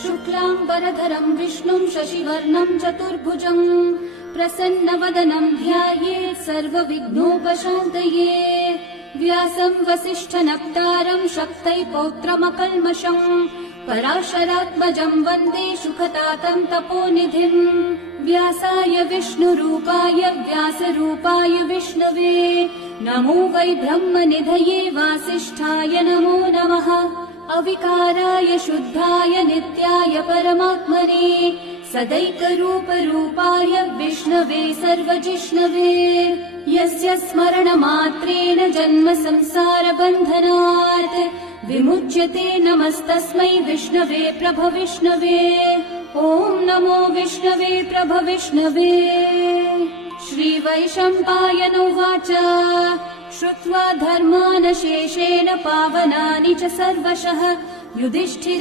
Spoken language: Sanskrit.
शुक्लाम्बरधरं विष्णुं शशिवर्णं चतुर्भुजं प्रसन्नवदनं ध्यायेत् सर्वविघ्नोपशान्तये। व्यासं वसिष्ठनप्तारं शक्तै पौत्रमकल्मषम् पराशरात्मजं वन्दे सुखतातं तपोनिधिम्। व्यासाय विष्णुरूपाय व्यासरूपाय विष्णवे नमो वै ब्रह्मनिधये वासिष्ठाय नमो नमः। अविकाराय शुद्धाय नित्याय परमात्मने सदैकरूपरूपाय विष्णवे सर्वजिष्णवे। यस्य स्मरणमात्रेण जन्म संसारबन्धनात् विमुच्यते नमस्तस्मै विष्णवे प्रभविष्णवे। ॐ नमो विष्णवे प्रभविष्णवे। श्रीवैशम्पायन उवाच श्रुत्वा धर्मानशेषेण पावनानि च सर्वशः युधिष्ठिर